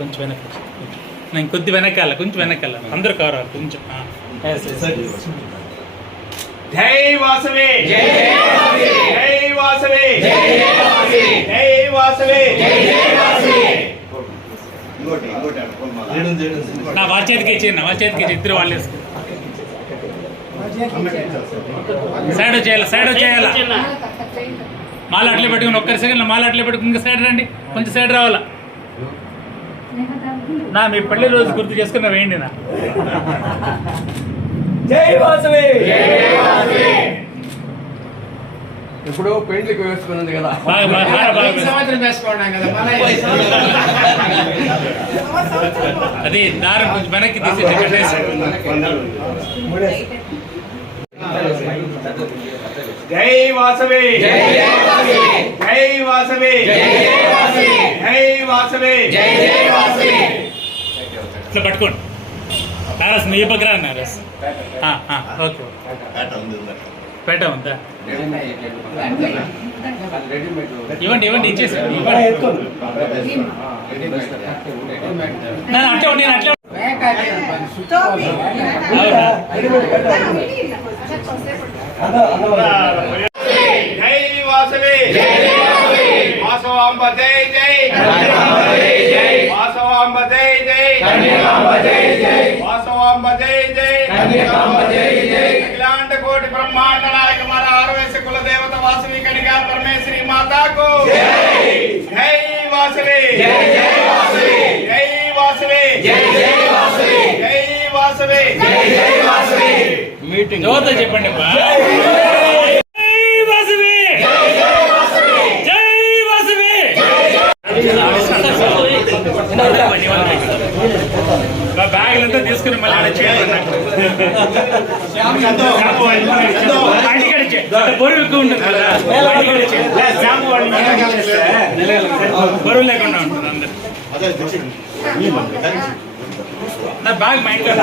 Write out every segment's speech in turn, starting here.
కొంచెం వెనక్కి నేను కొద్ది వెనకాల కొంచెం వెనకాల అందరూ కావాలి కొంచెం జై వాసవి జై వాసవి జై వాసవి నా వాళ్ళ చేతికి ఇచ్చేయండి వాళ్ళ చేతికి ఇచ్చి ఇద్దరు వాళ్ళు సైడ్ చేయాలా మాల అట్లే పెట్టుకుని ఒక్కరి సెకండ్ మాల అట్లే పెట్టుకుని ఇంకా సైడ్ రండి కొంచెం సైడ్ రావాలా నా మీ పెళ్లి రోజు గుర్తు చేసుకున్న వేయండి నా జై వాసవి ఇప్పుడు పెయింట్లకు వేసుకున్నది కదా అది దారం కొంచెం వెనక్కి తీసి జై వాసవి జై వాసవి జై వాసవి ఇట్లా పట్టుకోండి నారస్ మీ పక్కన నారస్ ఓకే పేట ఉందా ఇవ్వండి ఇచ్చేసి అట్లా నేను అట్లా జై వాసవి వాసవాంబ జై జై వాసవాంబ జై జై వాసవాంబ జై జై అఖిలాండ కోటి బ్రహ్మాండ నాయక మన 6 కుల దేవత వాసవి కనికా పరమేశ్వరి మాతాకు జై వాసవి జై వాసవి జై వాసవి మీటింగ్ చెప్పండి బ్యాగులంతా తీసుకుని మళ్ళీ బరువు ఎక్కువ ఉంటుంది కదా బరువు లేకుండా ఉంటుంది అందరు నా బ్యాగ్ మా ఇంట్లో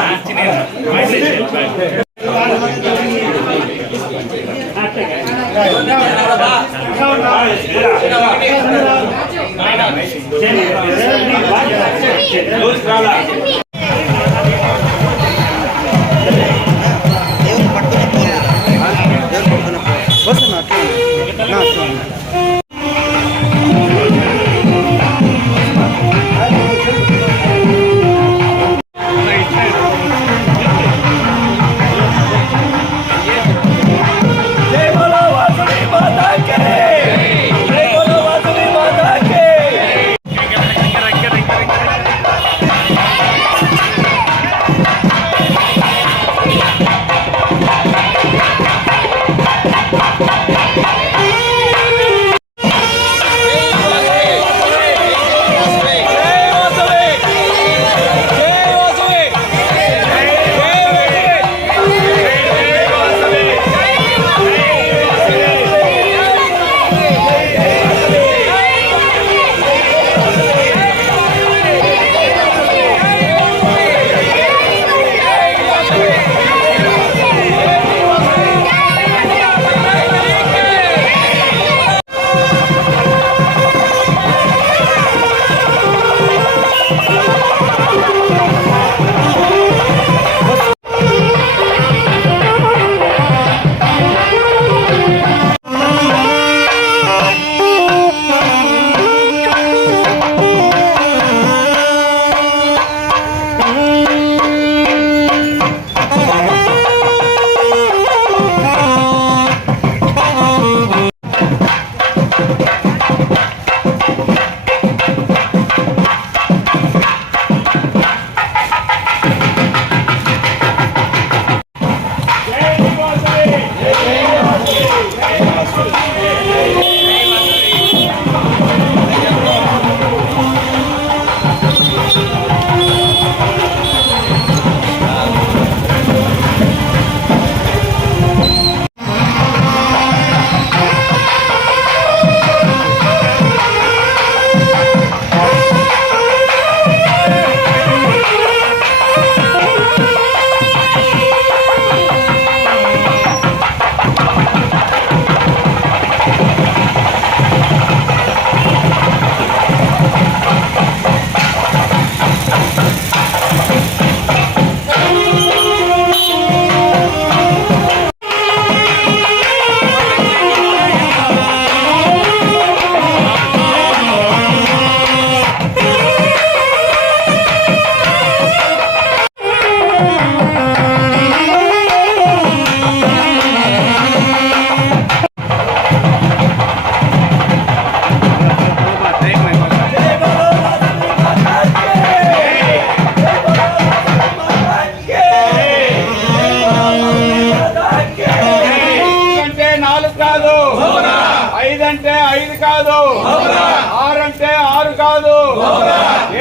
కాదు,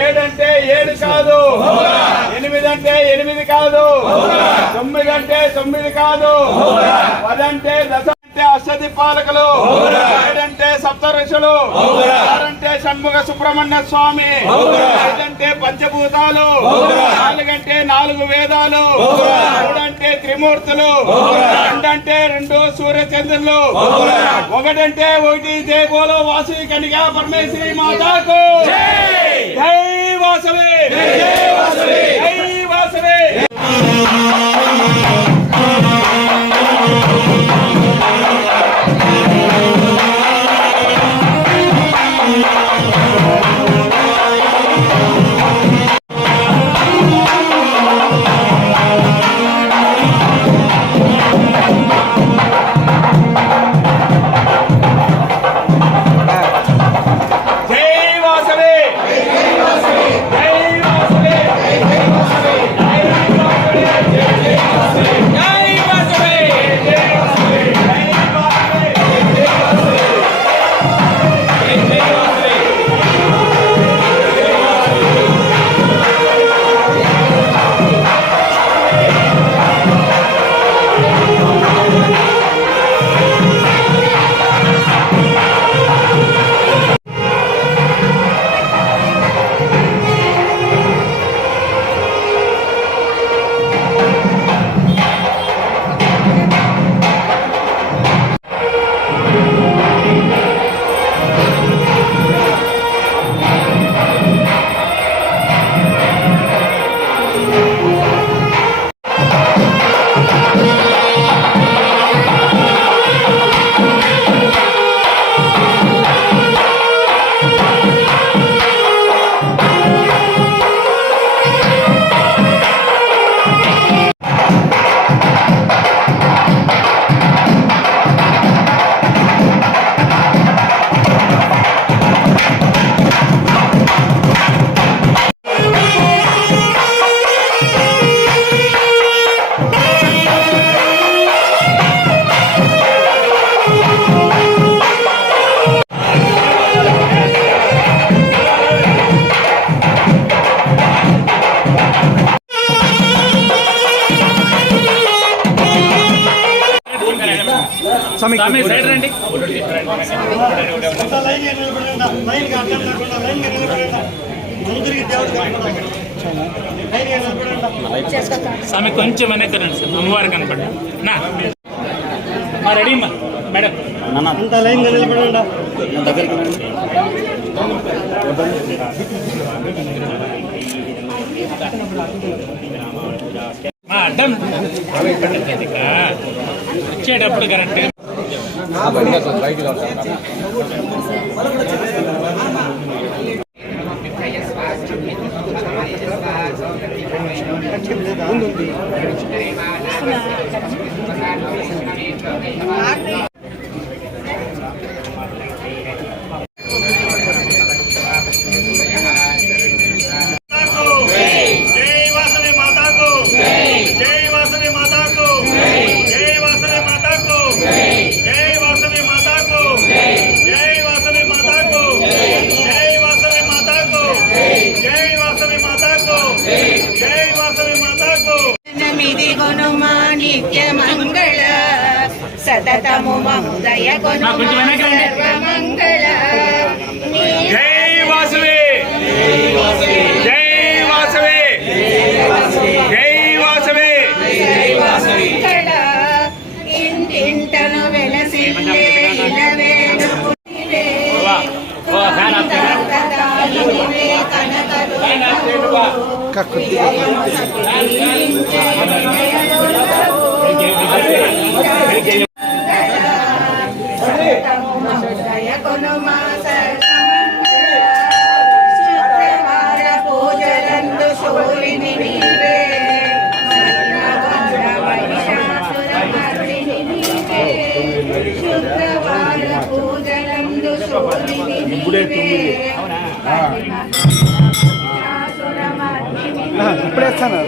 7 అంటే 7 కాదు, 8 అంటే 8 కాదు, 9 అంటే 9 కాదు, 10 అంటే 10 అంటే అష్టదిక్పాలకులు, 7 అంటే సప్త ఋషులు, 6 అంటే షణ్ముఖ సుబ్రహ్మణ్య స్వామి, 5 అంటే పంచభూతాలు, 4 అంటే 4 వేదాలు, 3 అంటే త్రిమూర్తులు, 2 అంటే 2 సూర్యచంద్రులు, 1 అంటే 1 జై బోలో వాసవి కన్యకా పరమేశ్వరి మాతాకు జై వాసవి, జై వాసవి, జై వాసవి. స్వామి సైడ్ రండి. స్వామి కొంచెం వెనక్కి రండి సార్, అమ్మవారు కనపడ్డా నా మా రెడీ అమ్మా మేడం మా అడ్డం వచ్చేటప్పుడు కరెక్ట్ సతతము మహోదయ సర్వమంగళ జై వాసవి, జై వాసవి, జై వాసవి, ఇంటింటను వెలసిల్లే ఇలవేలు శుక్రవార పూజలందు శూలిని నీవే, శుక్రవార పూజలందు శూలిని నీవే, ఇప్పుడే వస్తాను.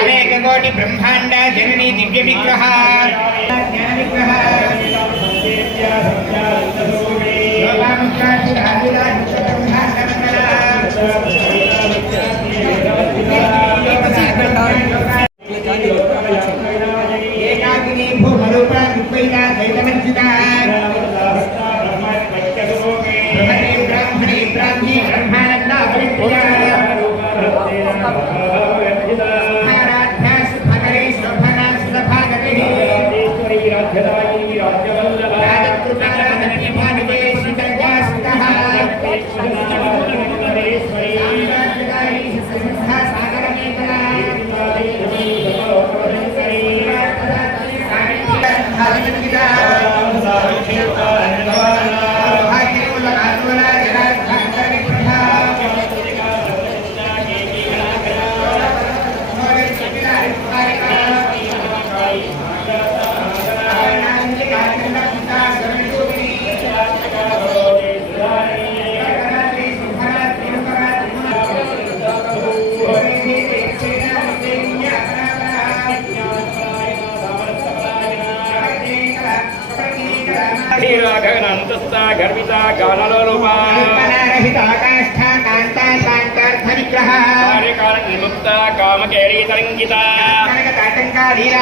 అనేక కోటి బ్రహ్మాండ జనని దివ్య విగ్రహ జ్ఞాన విగ్రహ ఏకాగ్ని భూమరూప విద్వైత ద్వైతమంచిత బ్రాహ్మణి బ్రాహ్మీ బ్రహ్మానంద గర్విత గానలోపా విగ్రహ నిముక్త కామకేళీ తరంగిత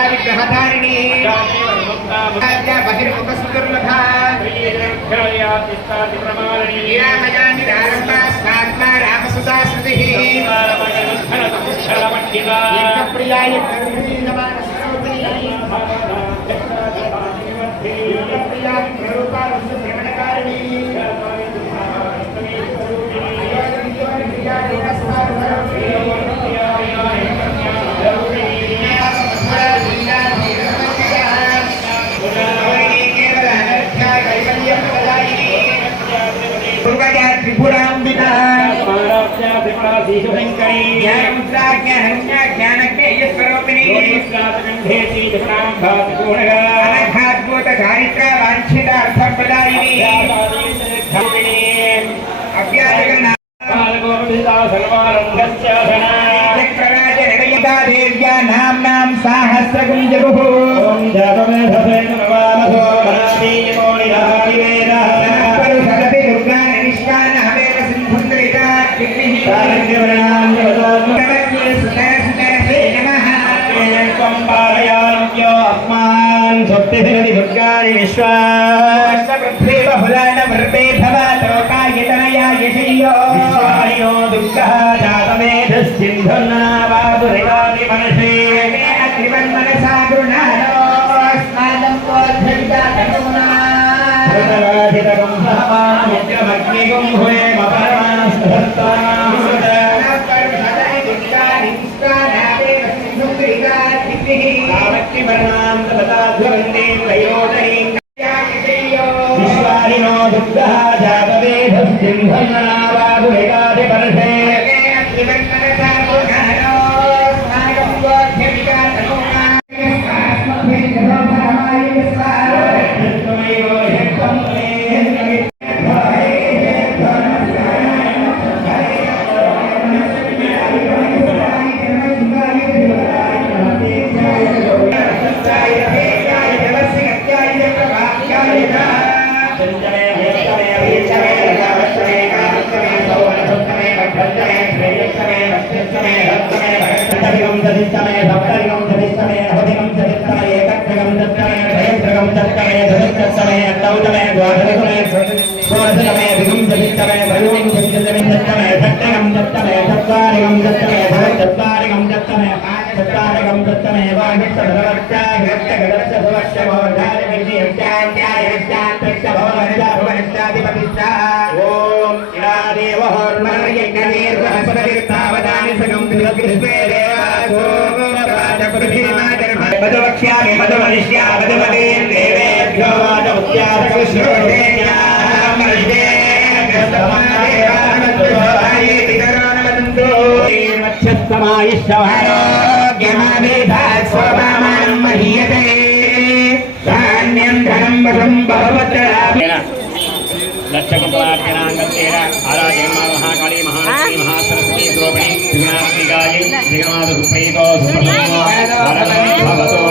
విగ్రహధారిణి బహిర్ముఖ సుదుర్లభ రామసుతా శృతి ప్రియాయ త్రిపురాంబికా జ్ఞానభూత చారిత్ర వాంఛిత అర్థప్రదాయిని దేవ్యా నామ్నాం సాహస్రకం జగుః సదతి దుర్గా నిష్కాన హవేవ సింధుంద్రికా దుర్గాని విశ్వాసవృద్ధేవ ఫలాన వృతే భవ లోకాయతనయా యశయ్యో విశ్వాయో దుఃఖః జాతమేధస్సింధుర్నావాదురివాని మనసే అగ్నివన్మనసా గృణాలో స్నానం కోద్ధరితాతనునా ప్రతరాధితకం సహమానముగ్రమగ్నిగం హుయేమ పరమాస్తత్తానాం విశ్వారినో దుర్గః జాతవేధస్సింధన్నావాదురిగాది పరసే మధువక్ష్యామి మధుమనిష్యా మధుమతే దేవేభ్యో మధుముఖ్యాశ్రోతే वर्चस्वमायुष्यवारोग्यमावेधात् स्वभामानं महीयते धान्यं धनं वशं भवत् लक्षकुमार्जनांगतेन आराधयमा महाकाली महालक्ष्मी महासरस्वती द्रौपदी त्रिगुणात्मिकायै जगन्नाथसुप्रीतो सुप्रसन्नो वरदं भवतो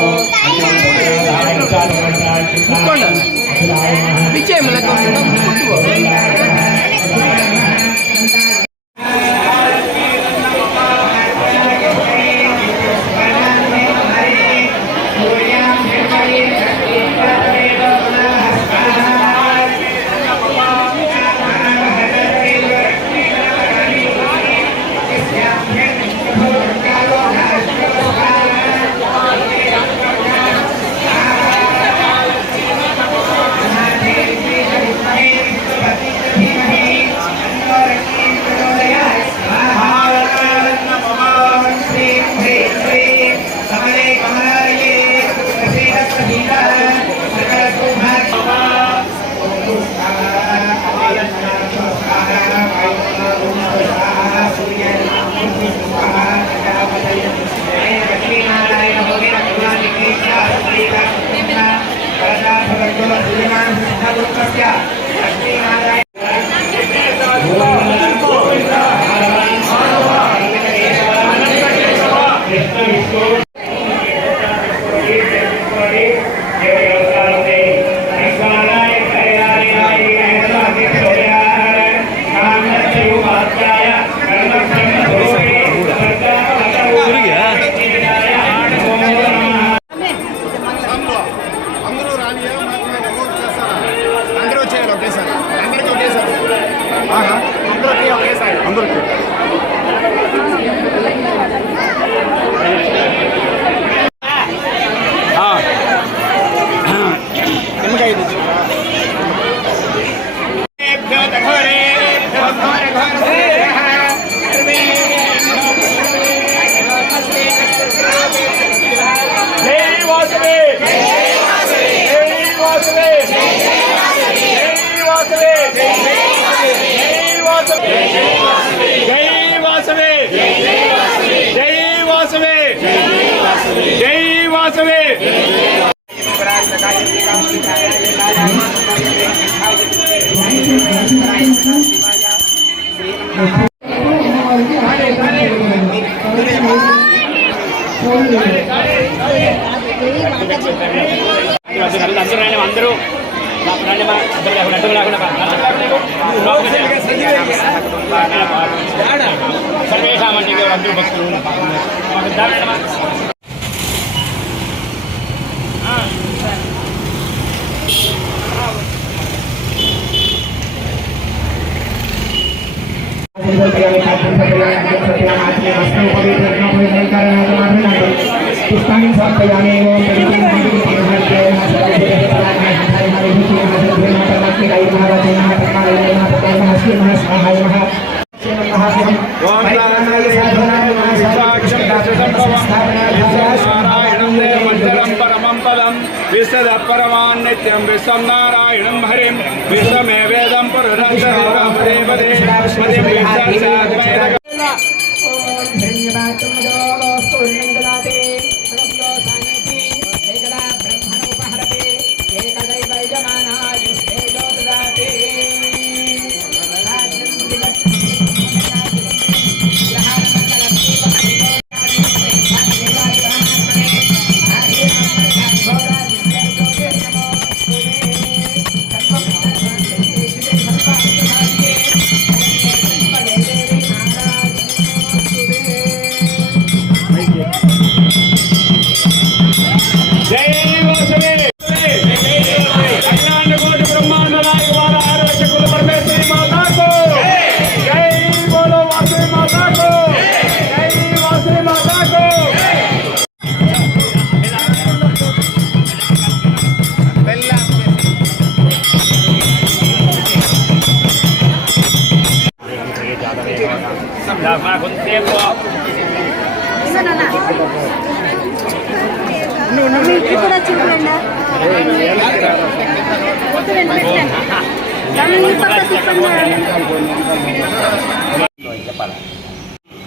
विश्वदपरमान्नित्यं विश्वं नारायणं हरिं विश्वमेवेदं पुरुषं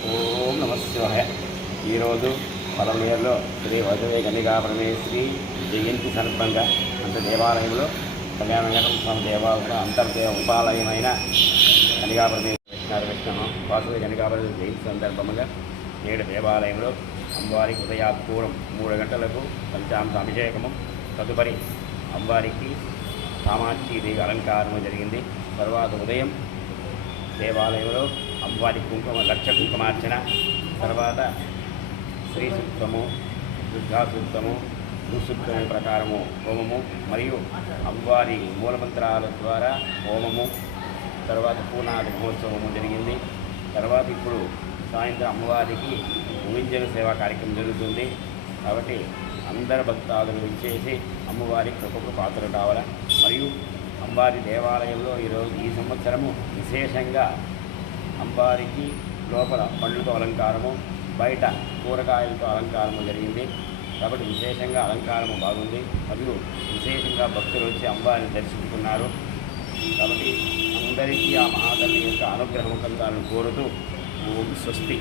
ఓం నమః ఈరోజు పలమనేరులో శ్రీ వసవే కన్నికా పరమేశ్వరి జయంతి సందర్భంగా అంత దేవాలయంలో కళ్యాణంగరం స్వామి దేవాలయంలో అంతర్దేవ ఉపాలయమైన కన్నికా పరమేశ్వరి విష్ణు వాసవే కన్నికా పరమేశ్వరి జయంతి సందర్భంగా నేడు దేవాలయంలో అమ్మవారికి ఉదయాత్పూర్వం 3 గంటలకు పంచామృత అభిషేకము, తదుపరి అమ్మవారికి కామాక్షి దేవి అలంకారము జరిగింది. తర్వాత ఉదయం దేవాలయంలో అమ్మవారి లక్ష కుంకుమార్చన, తర్వాత శ్రీ సూక్తము, దుర్గా సూక్తము, భూసూక్తము ప్రకారము హోమము మరియు అమ్మవారి మూలమంత్రాల ద్వారా హోమము, తర్వాత పూర్ణాది మహోత్సవము జరిగింది. తర్వాత ఇప్పుడు సాయంత్రం అమ్మవారికి భూమింజన సేవా కార్యక్రమం జరుగుతుంది. కాబట్టి అందరు భక్తాదులు ఇచ్చేసి అమ్మవారికి ఒక్కొక్క పాత్ర కావాలా. మరియు అమ్మవారి దేవాలయంలో ఈ సంవత్సరము విశేషంగా అమ్మవారికి లోపల పండ్లతో అలంకారము, బయట కూరగాయలతో అలంకారము జరిగింది. కాబట్టి విశేషంగా అలంకారము బాగుంది. మరియు విశేషంగా భక్తులు వచ్చి అమ్మవారిని దర్శించుకున్నారు. కాబట్టి అందరికీ ఆ మహాతల్లి యొక్క అనుగ్రహం కలగాలని కోరుతూ ఓం స్వస్తి.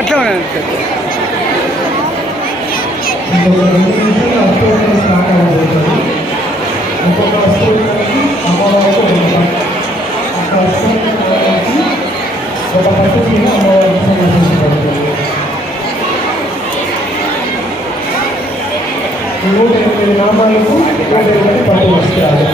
అట్లా నామాలకు పట్టు వస్తారు.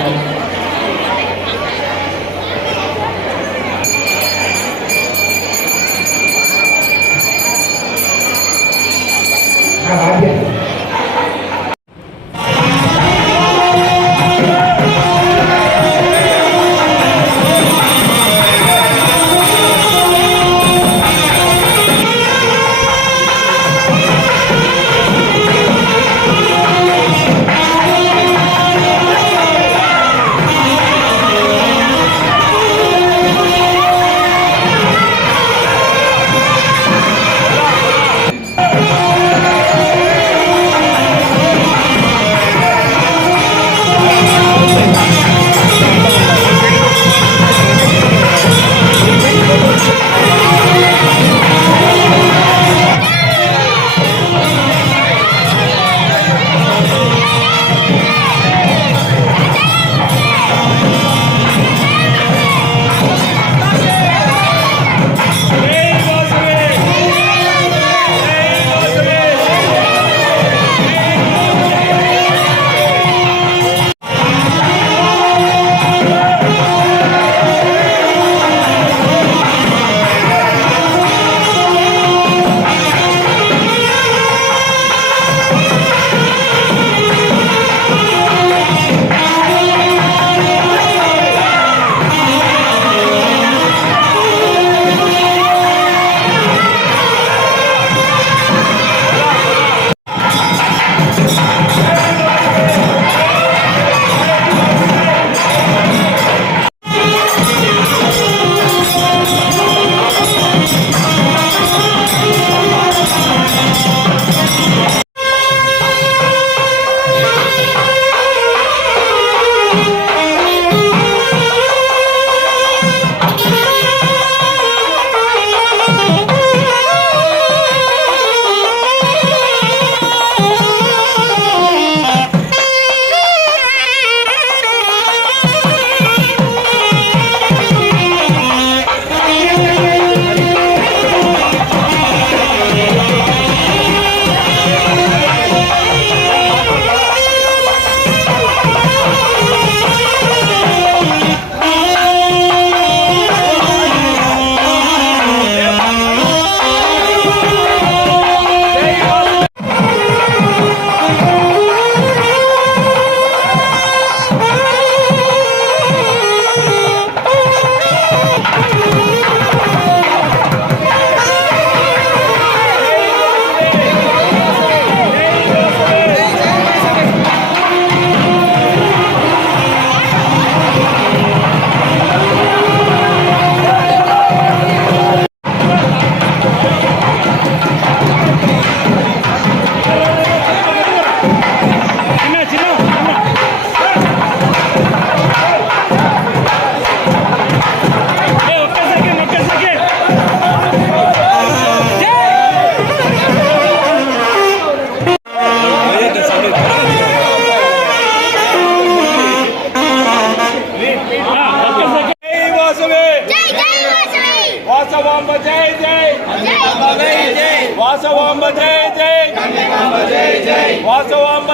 వాసవాంబ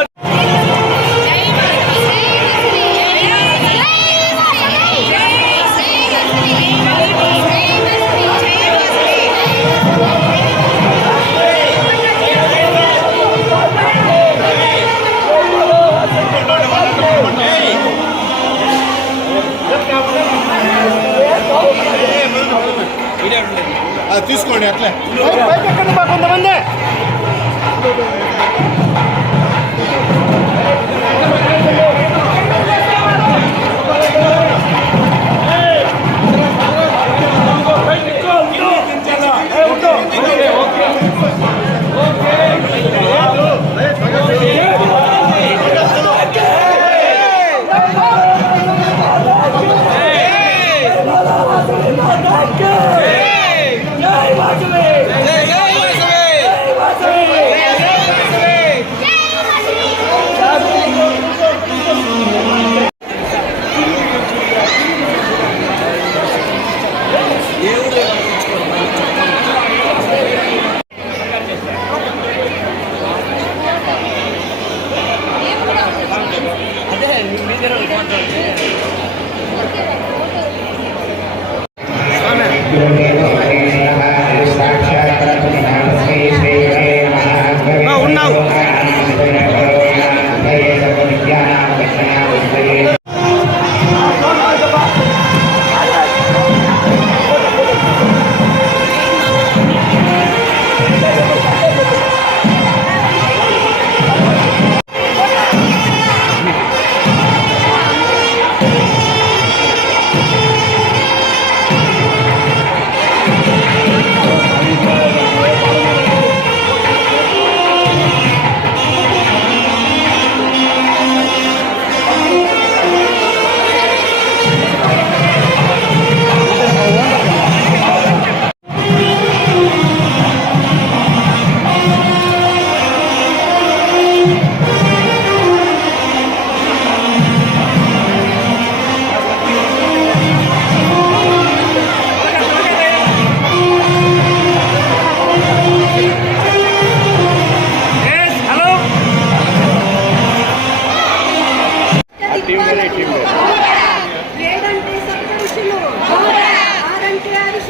తీసుకోండి అట్లే కొంతమంది ఉన్నావు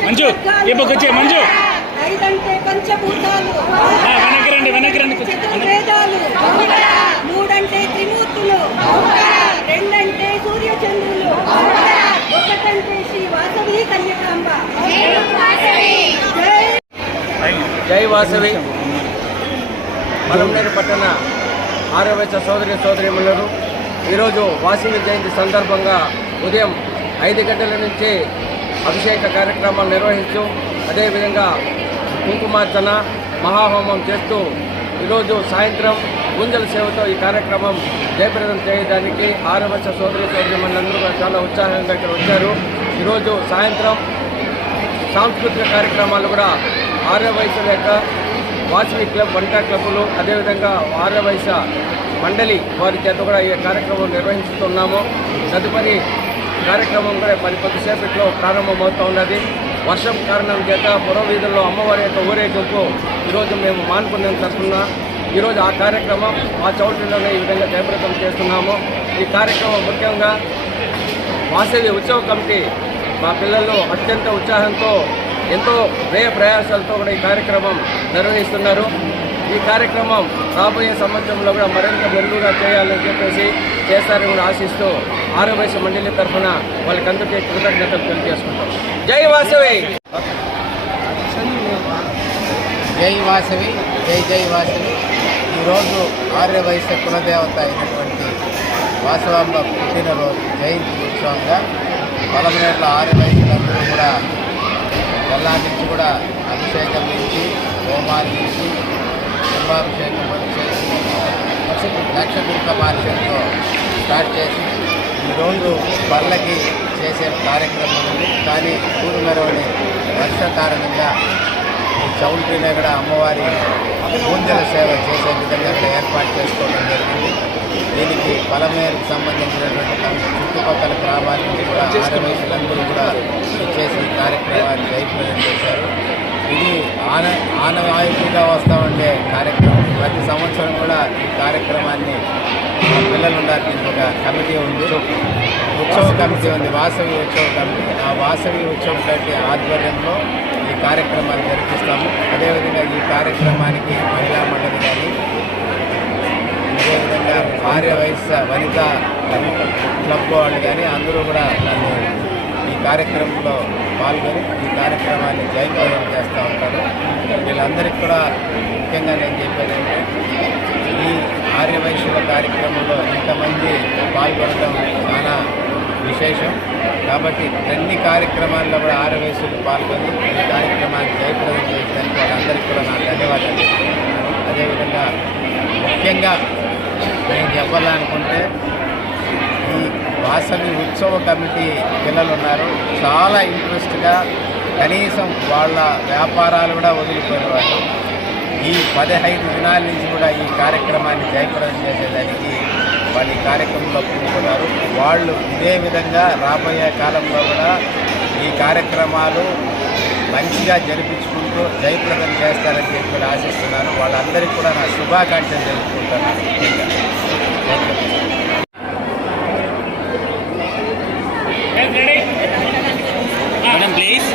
మంజు ఈ పక్క వచ్చే మంజు ఐదంటే పంచభూతాలు వెనక్కి రండి చతుర్వేదాలు మూడంటే త్రిమూర్తులు రెండంటే సూర్యచంద్రులు ఒకటంటే శ్రీ వాసవి కన్యకాంబ. జై వాసవి. మలంనేరు పట్టణ ఆర్యవైశ్య సోదరీమణులు ఈరోజు వాసవి జయంతి సందర్భంగా ఉదయం 5 గంటల నుంచి అభిషేక కార్యక్రమాలు నిర్వహిస్తూ అదేవిధంగా కుంకుమార్చన మహాహోమం చేస్తూ ఈరోజు సాయంత్రం గుంజల సేవతో ఈ కార్యక్రమం జయప్రదం చేయడానికి ఆర్యవైశ్య సోదరీమణులందరూ కూడా చాలా ఉత్సాహంగా ఇక్కడ వచ్చారు. ఈరోజు సాయంత్రం సాంస్కృతిక కార్యక్రమాలు కూడా ఆర్యవైశ్యుల యొక్క వాసవి క్లబ్ వంట క్లబ్బులు అదేవిధంగా ఆర్యవైశ్య మండలి వారి చేత కూడా ఈ కార్యక్రమం నిర్వహిస్తున్నాము. తదుపరి కార్యక్రమం కూడా కొద్దిసేపట్లో ప్రారంభమవుతూ ఉన్నది. వర్షం కారణం చేత పురవీధుల్లో అమ్మవారి యొక్క ఊరేగింపు ఈరోజు మేము మానుకునేందుకు తరఫున ఈరోజు ఆ కార్యక్రమం ఆ చౌటరీలోనే ఈ విధంగా జయప్రదం చేస్తున్నాము. ఈ కార్యక్రమం ముఖ్యంగా వాసవి ఉత్సవ కమిటీ మా పిల్లలు అత్యంత ఉత్సాహంతో ఎంతో వ్యయ ప్రయాసాలతో కూడా ఈ కార్యక్రమం నిర్వహిస్తున్నారు. ఈ కార్యక్రమం రాబోయే సంవత్సరంలో కూడా మరింత మెరుగుగా చేయాలని చెప్పేసి చేస్తారని కూడా ఆశిస్తూ ఆర్యవైశ్య మండలి తరఫున వాళ్ళకందరికీ కృతజ్ఞతలు తెలియజేసుకుంటాం. జై వాసవి. జై వాసవి, జై వాసవి. ఈరోజు ఆర్యవైశ్య కులదేవత అయినటువంటి వాసవాంబ పుట్టినరోజు జయంతి ఉత్సవంగా పలమనేట్ల ఆర్యవైశ్యులందరూ కూడా తెల్లారించి కూడా అభిషేకం నుంచి హోమాలు నుంచి కుంభాభిషేకం లక్ష కుంకుమార్చనతో స్టార్ట్ చేసి ఈరోజు పళ్ళకి చేసే కార్యక్రమం ఉంది. కానీ ఊరు మెరవని వర్ష కారణంగా ఈ చౌల్ట్రీలో కూడా అమ్మవారి పూజల సేవ చేసే విధంగా ఇక్కడ ఏర్పాటు చేసుకోవడం జరిగింది. దీనికి పలమేరుకు సంబంధించినటువంటి చుట్టుపక్కల గ్రామాల నుంచి కూడా ఆర్యవైశ్యులందరూ కూడా చేసి ఈ కార్యక్రమాన్ని జయప్రదం చేశారు. ఇది ఆనవాయితీగా వస్తూ ఉండే కార్యక్రమం. ప్రతి సంవత్సరం కూడా ఈ కార్యక్రమాన్ని మా పిల్లలు ఉన్నారు. దీనికి ఒక కమిటీ ఉంది, ఉత్సవ కమిటీ ఉంది, వాసవి ఉత్సవ కమిటీ. ఆ వాసవి ఉత్సవ కమిటీ ఆధ్వర్యంలో ఈ కార్యక్రమాన్ని జరిపిస్తాము. అదేవిధంగా ఈ కార్యక్రమానికి మహిళా మండలి కానీ, అదేవిధంగా ఆర్య వయస్సు వనిత క్లబ్ వాళ్ళు కానీ అందరూ కూడా నన్ను ఈ కార్యక్రమంలో పాల్గొని ఈ కార్యక్రమాన్ని జయప్రదం చేస్తూ ఉంటారు. వీళ్ళందరికీ కూడా ముఖ్యంగా నేను చెప్పేదంటే ఈ ఆర్యవైశ్యుల కార్యక్రమంలో ఇంతమంది పాల్గొనడం చాలా విశేషం. కాబట్టి అన్ని కార్యక్రమాల్లో కూడా ఆర్యవైశ్యులు పాల్గొని ఈ కార్యక్రమాన్ని జయప్రదం చేసేదానికి వాళ్ళందరికీ కూడా నా ధన్యవాదాలు చెప్తున్నాను. అదేవిధంగా ముఖ్యంగా నేను చెప్పాలనుకుంటే ఈ వాసవి ఉత్సవ కమిటీ పిల్లలు ఉన్నారు, చాలా ఇంట్రెస్ట్గా కనీసం వాళ్ళ వ్యాపారాలు కూడా వదిలిపోయిన వాళ్ళు ఈ 15 దినాల నుంచి కూడా ఈ కార్యక్రమాన్ని జయప్రదం చేసేదానికి వాళ్ళు ఈ కార్యక్రమంలో పూనుకున్నారు. వాళ్ళు ఇదే విధంగా రాబోయే కాలంలో కూడా ఈ కార్యక్రమాలు మంచిగా జరిపించుకుంటూ జయప్రదం చేస్తారని చెప్పి ఆశిస్తున్నాను. వాళ్ళందరికీ కూడా నా శుభాకాంక్షలు తెలుపుకుంటున్నాను. ప్లీజ్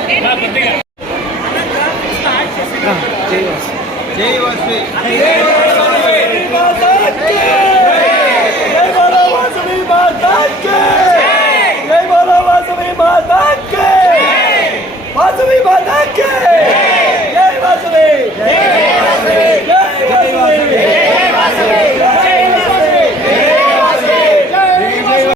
జై వాసవి.